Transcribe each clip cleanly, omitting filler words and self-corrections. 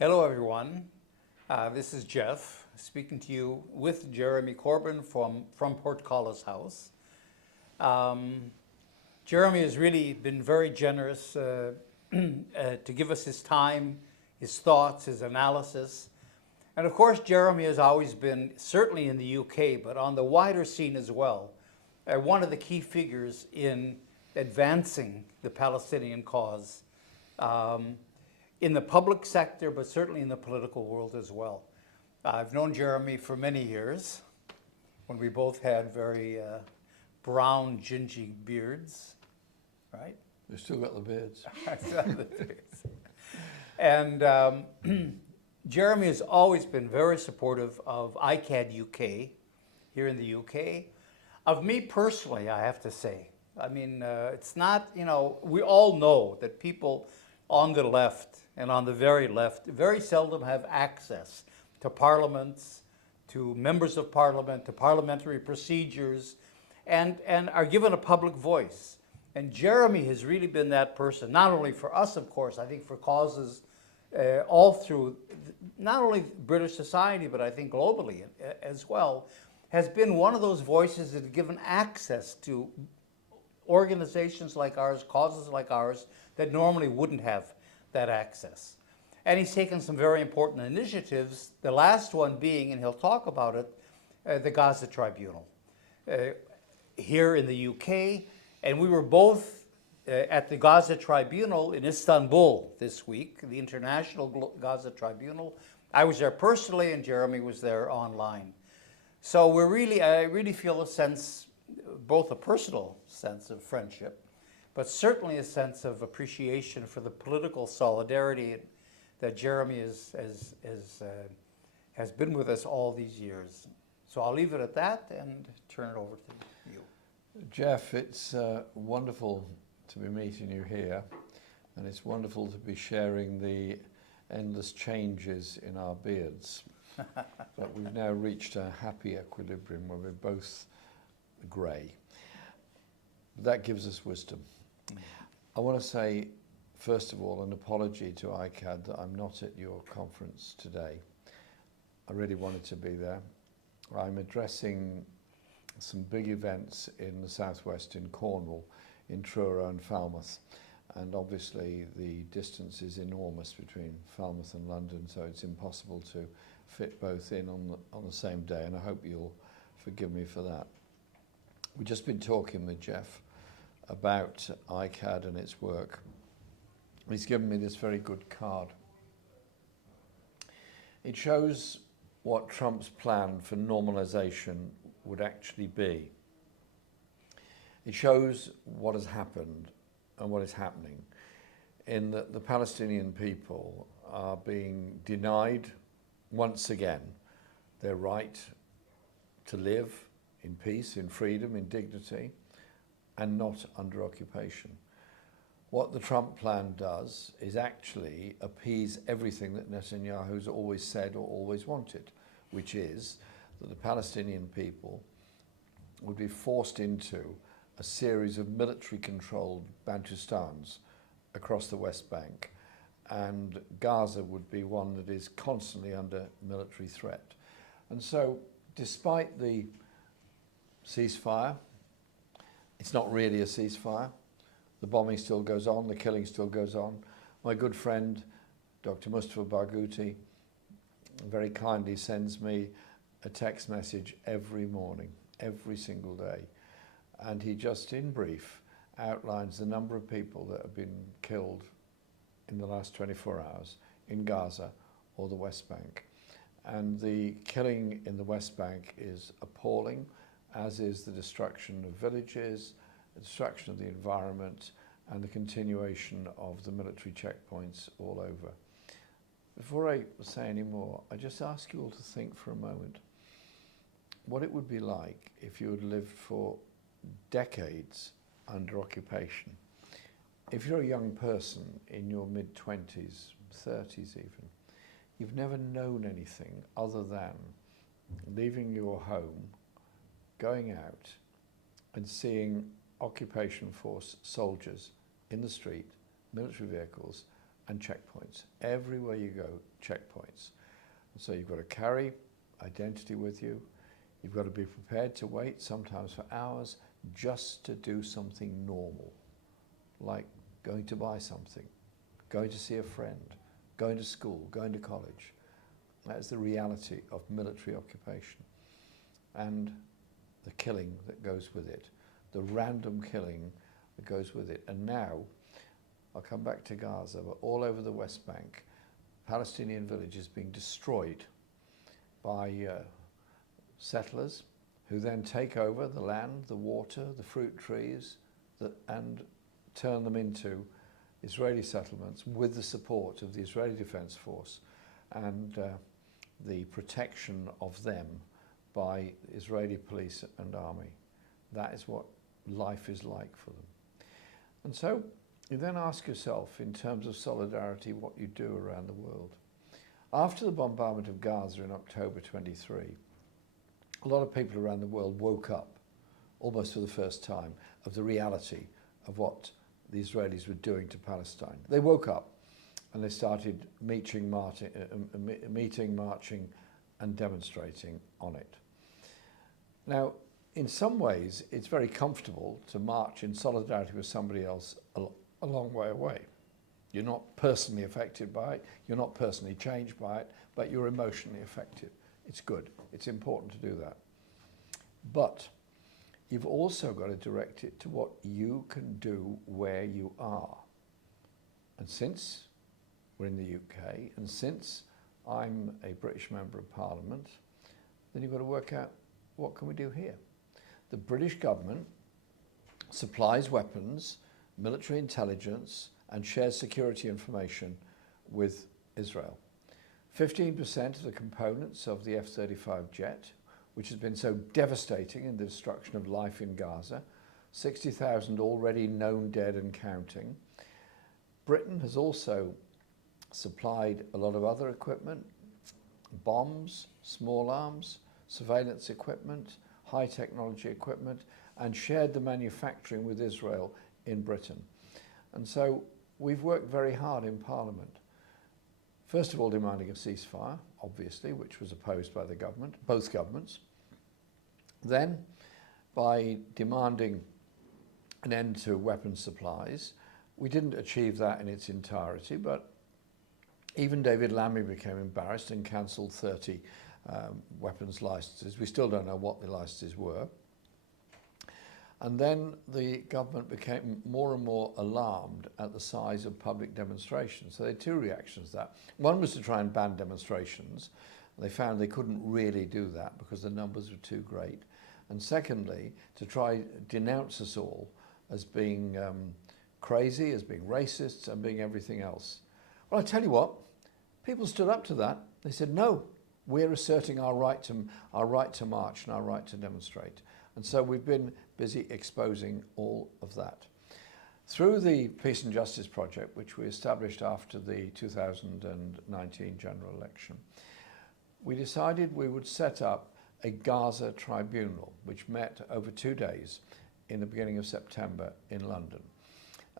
Hello, everyone. This is Jeff speaking to you with Jeremy Corbyn from Portcullis House. Jeremy has really been very generous to give us his time, his thoughts, his analysis. And of course, Jeremy has always been, certainly in the UK, but on the wider scene as well, one of the key figures in advancing the Palestinian cause. In the public sector, but certainly in the political world as well. I've known Jeremy for many years, when we both had very brown, gingy beards, right? We've still got the beards. And Jeremy has always been very supportive of ICAHD UK here in the UK. Of me personally, I have to say. I mean, it's not, we all know that people on the left and on the very left very seldom have access to parliaments, to members of parliament, to parliamentary procedures, and are given a public voice. And Jeremy has really been that person, not only for us, of course, I think for causes all through, not only British society, but I think globally as well, has been one of those voices that have given access to organizations like ours, causes like ours, that normally wouldn't have that access. And he's taken some very important initiatives, the last one being, and he'll talk about it, the Gaza Tribunal here in the UK. And we were both at the Gaza Tribunal in Istanbul this week, the International Gaza Tribunal. I was there personally and Jeremy was there online. So I really feel a sense, both a personal sense of friendship, but certainly a sense of appreciation for the political solidarity that Jeremy has been with us all these years. So I'll leave it at that and turn it over to you. Jeff, it's wonderful to be meeting you here, and it's wonderful to be sharing the endless changes in our beards. But we've now reached a happy equilibrium where we're both grey. That gives us wisdom. I want to say, first of all, an apology to ICAHD that I'm not at your conference today. I really wanted to be there. I'm addressing some big events in the southwest in Cornwall, in Truro and Falmouth. And obviously the distance is enormous between Falmouth and London, so it's impossible to fit both in on the same day, and I hope you'll forgive me for that. We've just been talking with Jeff about ICAHD and its work. He's given me this very good card. It shows what Trump's plan for normalization would actually be. It shows what has happened and what is happening in that the Palestinian people are being denied once again their right to live in peace, in freedom, in dignity, and not under occupation. What the Trump plan does is actually appease everything that Netanyahu's always said or always wanted, which is that the Palestinian people would be forced into a series of military-controlled Bantustans across the West Bank, and Gaza would be one that is constantly under military threat. And so, despite the ceasefire, it's not really a ceasefire. The bombing still goes on, the killing still goes on. My good friend, Dr. Mustafa Barghouti, very kindly sends me a text message every morning, every single day. And he just, in brief, outlines the number of people that have been killed in the last 24 hours in Gaza or the West Bank. And the killing in the West Bank is appalling, as is the destruction of villages, the destruction of the environment, and the continuation of the military checkpoints all over. Before I say any more, I just ask you all to think for a moment what it would be like if you had lived for decades under occupation. If you're a young person in your mid-20s, 30s even, you've never known anything other than leaving your home, going out and seeing occupation force soldiers in the street, military vehicles, and checkpoints. Everywhere you go, checkpoints. And so you've got to carry identity with you. You've got to be prepared to wait, sometimes for hours, just to do something normal, like going to buy something, going to see a friend, going to school, going to college. That is the reality of military occupation and the killing that goes with it, the random killing that goes with it. And now, I'll come back to Gaza, but all over the West Bank, Palestinian villages being destroyed by settlers who then take over the land, the water, the fruit trees, and turn them into Israeli settlements with the support of the Israeli Defense Force and the protection of them by Israeli police and army. That is what life is like for them. And so you then ask yourself, in terms of solidarity, what you do around the world. After the bombardment of Gaza in October 23, a lot of people around the world woke up, almost for the first time, of the reality of what the Israelis were doing to Palestine. They woke up and they started meeting, marching and demonstrating on it. Now, in some ways, it's very comfortable to march in solidarity with somebody else a long way away. You're not personally affected by it, you're not personally changed by it, but you're emotionally affected. It's good, it's important to do that. But you've also got to direct it to what you can do where you are. And since we're in the UK, and since I'm a British Member of Parliament, then you've got to work out, what can we do here? The British government supplies weapons, military intelligence, and shares security information with Israel. 15% of the components of the F-35 jet, which has been so devastating in the destruction of life in Gaza, 60,000 already known dead and counting. Britain has also supplied a lot of other equipment, bombs, small arms, surveillance equipment, high technology equipment, and shared the manufacturing with Israel in Britain. And so we've worked very hard in Parliament. First of all, demanding a ceasefire, obviously, which was opposed by the government, both governments. Then, by demanding an end to weapons supplies. We didn't achieve that in its entirety, but even David Lammy became embarrassed and cancelled 30 weapons licenses. We still don't know what the licenses were. And then the government became more and more alarmed at the size of public demonstrations. So they had two reactions to that. One was to try and ban demonstrations. They found they couldn't really do that because the numbers were too great. And secondly, to try denounce us all as being crazy, as being racists, and being everything else. Well, I tell you what, people stood up to that. They said, no, we're asserting our right to march and our right to demonstrate. And so we've been busy exposing all of that. Through the Peace and Justice Project, which we established after the 2019 general election, we decided we would set up a Gaza Tribunal, which met over 2 days in the beginning of September in London.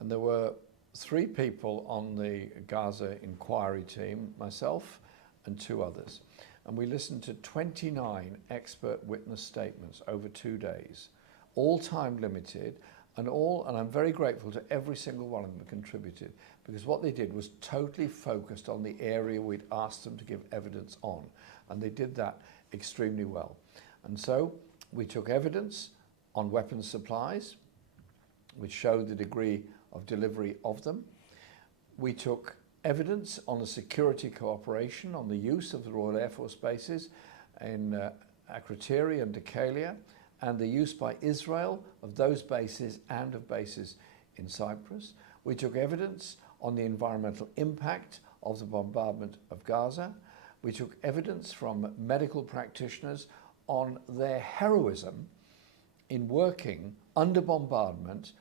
And there were 3 people on the Gaza inquiry team, myself and 2 others. And we listened to 29 expert witness statements over 2 days, all time limited, and I'm very grateful to every single one of them that contributed, because what they did was totally focused on the area we'd asked them to give evidence on, and they did that extremely well. And so we took evidence on weapons supplies, which showed the degree of delivery of them. We took evidence on the security cooperation, on the use of the Royal Air Force bases in Akrotiri and Dekalia, and the use by Israel of those bases and of bases in Cyprus. We took evidence on the environmental impact of the bombardment of Gaza. We took evidence from medical practitioners on their heroism in working under bombardment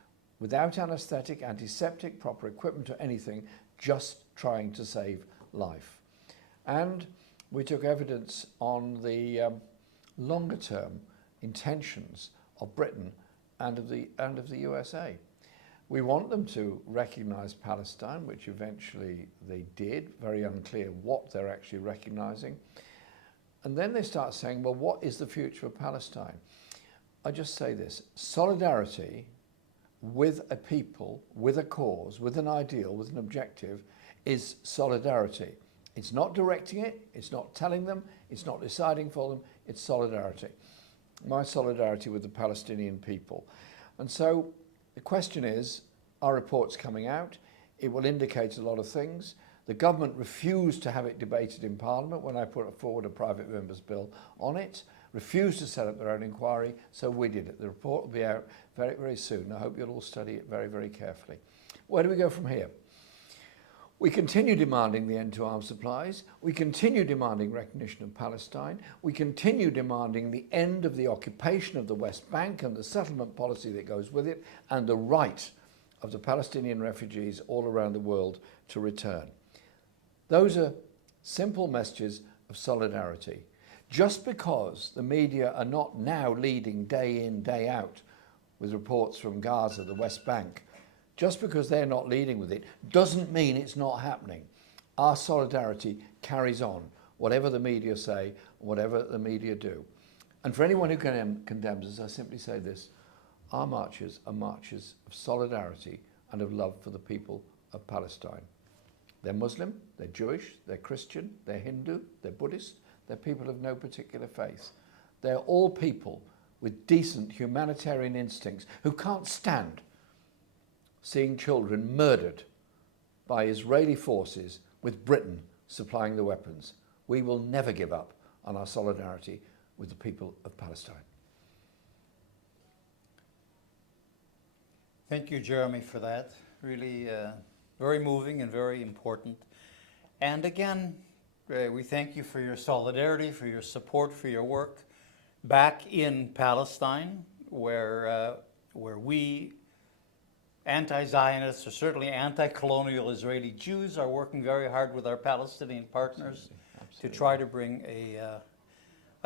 without anaesthetic, antiseptic, proper equipment or anything, just trying to save life. And we took evidence on the longer term intentions of Britain and of the USA. We want them to recognise Palestine, which eventually they did, very unclear what they're actually recognising. And then they start saying, well, what is the future of Palestine? I just say this, solidarity with a people, with a cause, with an ideal, with an objective, is solidarity. It's not directing it, it's not telling them, it's not deciding for them, it's solidarity. My solidarity with the Palestinian people. And so the question is, our report's coming out, it will indicate a lot of things. The government refused to have it debated in Parliament when I put forward a private member's bill on it, refused to set up their own inquiry, so we did it. The report will be out very, very soon. I hope you'll all study it very, very carefully. Where do we go from here? We continue demanding the end to arms supplies. We continue demanding recognition of Palestine. We continue demanding the end of the occupation of the West Bank and the settlement policy that goes with it, and the right of the Palestinian refugees all around the world to return. Those are simple messages of solidarity. Just because the media are not now leading day in, day out with reports from Gaza, the West Bank, just because they're not leading with it, doesn't mean it's not happening. Our solidarity carries on, whatever the media say, whatever the media do. And for anyone who condemns us, I simply say this, our marches are marches of solidarity and of love for the people of Palestine. They're Muslim, they're Jewish, they're Christian, they're Hindu, they're Buddhist, they're people of no particular faith. They're all people with decent humanitarian instincts who can't stand seeing children murdered by Israeli forces with Britain supplying the weapons. We will never give up on our solidarity with the people of Palestine. Thank you, Jeremy, for that. Really very moving and very important. And again, we thank you for your solidarity, for your support, for your work back in Palestine, where we anti-Zionists, or certainly anti-colonial Israeli Jews, are working very hard with our Palestinian partners to try to bring a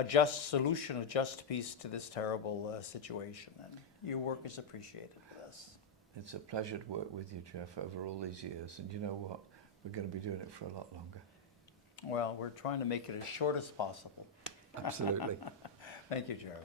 just solution, a just peace to this terrible situation. And your work is appreciated with us. It's a pleasure to work with you, Jeff, over all these years. And you know what? We're going to be doing it for a lot longer. Well, we're trying to make it as short as possible. Absolutely. Thank you, Jeremy.